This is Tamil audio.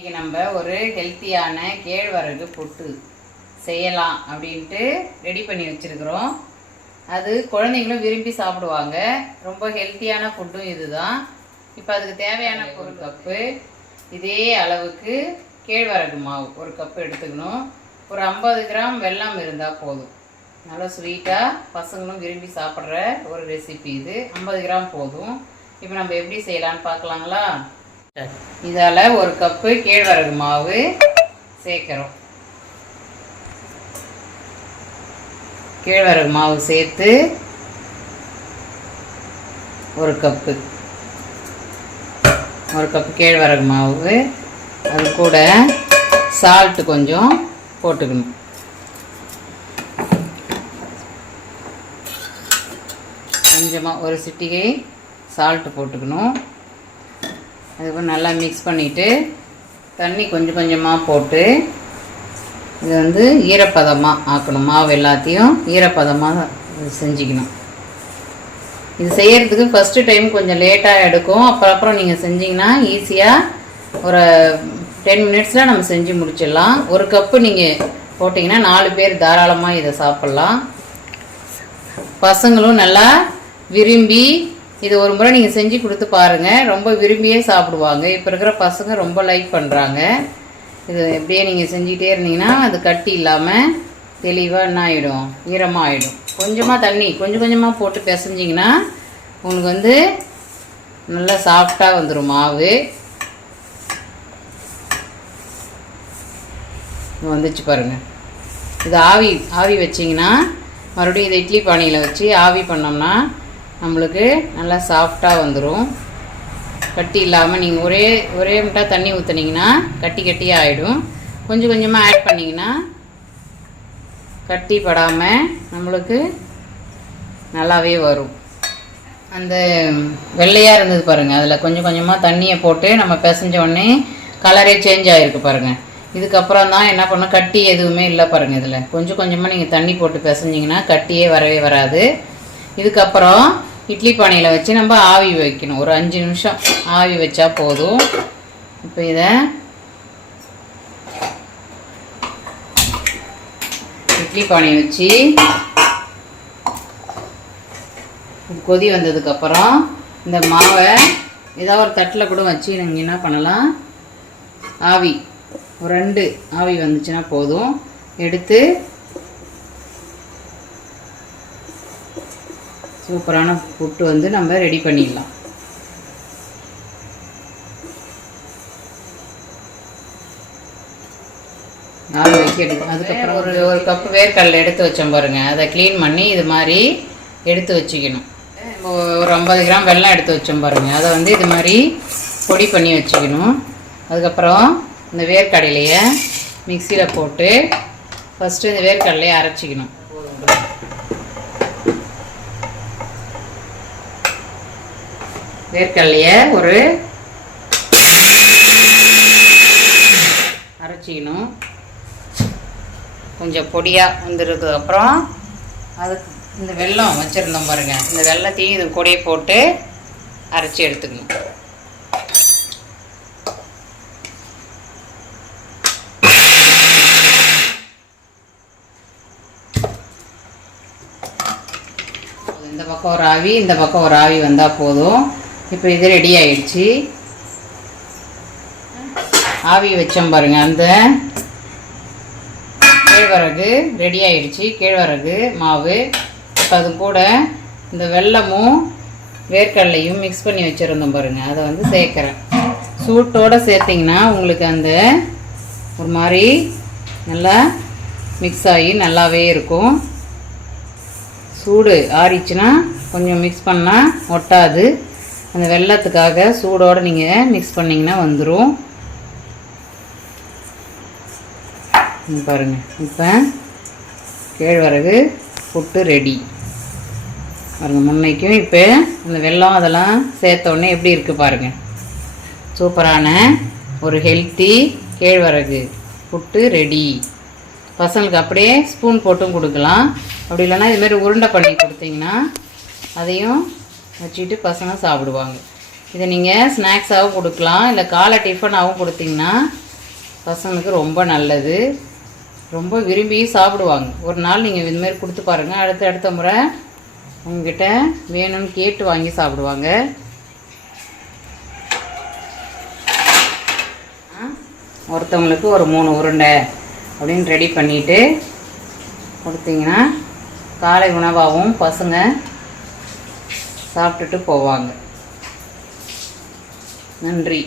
இன்றைக்கி நம்ம ஒரு ஹெல்த்தியான கேழ்வரகு புட்டு செய்யலாம் அப்படின்ட்டு ரெடி பண்ணி வச்சுருக்குறோம். அது குழந்தைங்களும் விரும்பி சாப்பிடுவாங்க. ரொம்ப ஹெல்த்தியான ஃபுட்டும் இதுதான். இப்போ அதுக்கு தேவையான ஒரு கப்பு இதே அளவுக்கு கேழ்வரகு மாவு ஒரு கப்பு எடுத்துக்கணும். ஒரு 50 கிராம் வெல்லம் இருந்தால் போதும். நல்லா ஸ்வீட்டாக பசங்களும் விரும்பி சாப்பிட்ற ஒரு ரெசிபி இது. 50 கிராம் போதும். இப்போ நம்ம எப்படி செய்யலான்னு பார்க்கலாங்களா? இதால் ஒரு கப்பு கேழ்வரகு மாவு சேர்க்குறோம். கேழ்வரகு மாவு சேர்த்து ஒரு கப்பு கேழ்வரகு மாவு, அது கூட சால்ட்டு கொஞ்சம் போட்டுக்கணும். கொஞ்சமாக ஒரு சிட்டிகை சால்ட்டு போட்டுக்கணும். அதுக்கப்புறம் நல்லா மிக்ஸ் பண்ணிவிட்டு தண்ணி கொஞ்சம் கொஞ்சமாக போட்டு இது ஈரப்பதமாக ஆக்கணும். மாவு எல்லாத்தையும் ஈரப்பதமாக செஞ்சுக்கணும். இது செய்கிறதுக்கு ஃபஸ்ட்டு டைம் கொஞ்சம் லேட்டாக எடுக்கும். அப்புறம் நீங்கள் செஞ்சிங்கன்னா ஈஸியாக ஒரு 10 மினிட்ஸில் நம்ம செஞ்சு முடிச்சிடலாம். ஒரு கப்பு நீங்கள் போட்டிங்கன்னா 4 பேர் தாராளமாக இதை சாப்பிட்லாம். பசங்களும் நல்லா விரும்பி இது ஒரு முறை நீங்கள் செஞ்சு கொடுத்து பாருங்கள். ரொம்ப விரும்பியே சாப்பிடுவாங்க. இப்போ இருக்கிற பசங்க ரொம்ப லைக் பண்ணுறாங்க. இது எப்படியே நீங்கள் செஞ்சுக்கிட்டே இருந்தீங்கன்னா அது கட்டி இல்லாமல் தெளிவாக என்ன ஆகிடும், ஈரமாக ஆகிடும். கொஞ்சமாக தண்ணி கொஞ்சம் கொஞ்சமாக போட்டு பிசைஞ்சிங்கன்னா உங்களுக்கு நல்லா சாஃப்டாக வந்துடும் மாவு. வந்துச்சு பாருங்கள். இது ஆவி வச்சிங்கன்னா மறுபடியும் இதை இட்லி பானையில் வச்சு ஆவி பண்ணோம்னா நம்மளுக்கு நல்லா சாஃப்டாக வந்துடும். கட்டி இல்லாமல் நீங்கள் ஒரே முட்டா தண்ணி ஊற்றுனீங்கன்னா கட்டியாக ஆகிடும். கொஞ்சம் கொஞ்சமாக ஆட் பண்ணிங்கன்னா கட்டி படாமல் நம்மளுக்கு நல்லாவே வரும். அந்த வெள்ளையாக இருந்தது பாருங்கள், அதில் கொஞ்சம் கொஞ்சமாக தண்ணியை போட்டு நம்ம பிசைஞ்ச உடனே கலரே சேஞ்ச் ஆகிருக்கு பாருங்கள். இதுக்கப்புறம் தான் என்ன பண்ணணும், கட்டி எதுவுமே இல்லை பாருங்கள். இதில் கொஞ்சம் கொஞ்சமாக நீங்கள் தண்ணி போட்டு பிசைஞ்சிங்கன்னா கட்டியே வரவே வராது. இதுக்கப்புறம் இட்லி பானையில் வச்சு நம்ம ஆவி வைக்கணும். ஒரு 5 நிமிஷம் ஆவி வச்சா போதும். இப்போ இதை இட்லி பானையை வச்சு கொதி வந்ததுக்கப்புறம் இந்த மாவை ஏதாவது ஒரு தட்டில் கூட வச்சு நீங்கள் என்ன பண்ணலாம், ஆவி ஒரு 2 ஆவி வந்துச்சுன்னா போதும். எடுத்து சூப்பரான புட்டு நம்ம ரெடி பண்ணிடலாம். ஆவி வைக்கிறது. அதுக்கப்புறம் ஒரு கப்பு வேர்க்கடலை எடுத்து வச்சோம் பாருங்கள். அதை க்ளீன் பண்ணி இது மாதிரி எடுத்து வச்சுக்கணும். ஒரு 50 கிராம் வெல்லம் எடுத்து வச்சோம் பாருங்கள். அதை இது மாதிரி பொடி பண்ணி வச்சுக்கணும். அதுக்கப்புறம் இந்த வேர்க்கடலையை மிக்சியில் போட்டு ஃபஸ்ட்டு இந்த வேர்க்கடலையை அரைச்சிக்கணும். வேர்க்கடலையை ஒரு அரைச்சிக்கணும். கொஞ்சம் பொடியாக வந்துருக்கப்புறம் அதுக்கு இந்த வெல்லம் வச்சுருந்தோம் பாருங்கள், இந்த வெல்லத்தையும் இது கூடயே போட்டு அரைச்சி எடுத்துக்கணும். இந்த பக்கம் ஒரு ஆவி, இந்த பக்கம் ஒரு ஆவி வந்தால் போதும். இப்போ இது ரெடி ஆயிடுச்சு. ஆவி வச்சோம் பாருங்கள், அந்த கேழ்வரகு ரெடி ஆயிடுச்சு. கேழ்வரகு மாவு. இப்போ அது கூட இந்த வெல்லமும் வேர்க்கடலையும் மிக்ஸ் பண்ணி வச்சுருந்தோம் பாருங்கள், அதை சேர்க்குறேன். சூட்டோடு சேர்த்திங்கன்னா உங்களுக்கு அந்த ஒரு மாதிரி நல்லா மிக்ஸ் ஆகி நல்லாவே இருக்கும். சூடு ஆறிச்சுன்னா கொஞ்சம் மிக்ஸ் பண்ணால் ஒட்டாது. அந்த வெல்லத்துக்காக சூடோடு நீங்கள் மிக்ஸ் பண்ணிங்கன்னா வந்துடும். பாருங்கள், இப்போ கேழ்வரகு புட்டு ரெடி பாருங்கள். முன்னைக்கும் இப்போ அந்த வெல்லம் அதெல்லாம் சேர்த்தோடனே எப்படி இருக்குது பாருங்கள். சூப்பரான ஒரு ஹெல்த்தி கேழ்வரகு புட்டு ரெடி. பசங்களுக்கு அப்படியே ஸ்பூன் போட்டும் கொடுக்கலாம். அப்படி இல்லைன்னா இதுமாரி உருண்டை பண்ணி கொடுத்தீங்கன்னா அதையும் வச்சுட்டு பசங்க சாப்பிடுவாங்க. இதை நீங்கள் ஸ்நாக்ஸாகவும் கொடுக்கலாம், இல்லை காலை டிஃபனாகவும் கொடுத்தீங்கன்னா பசங்களுக்கு ரொம்ப நல்லது, ரொம்ப விரும்பி சாப்பிடுவாங்க. ஒரு நாள் நீங்கள் இதுமாரி கொடுத்து பாருங்கள், அடுத்த முறை உங்ககிட்ட வேணும்னு கேட்டு வாங்கி சாப்பிடுவாங்க. ஒருத்தவங்களுக்கு ஒரு 3 உருண்டை அப்படின்னு ரெடி பண்ணிவிட்டு கொடுத்தீங்கன்னா காலை உணவாகவும் பசங்க சாப்பிட்டுட்டு போவாங்க. நன்றி.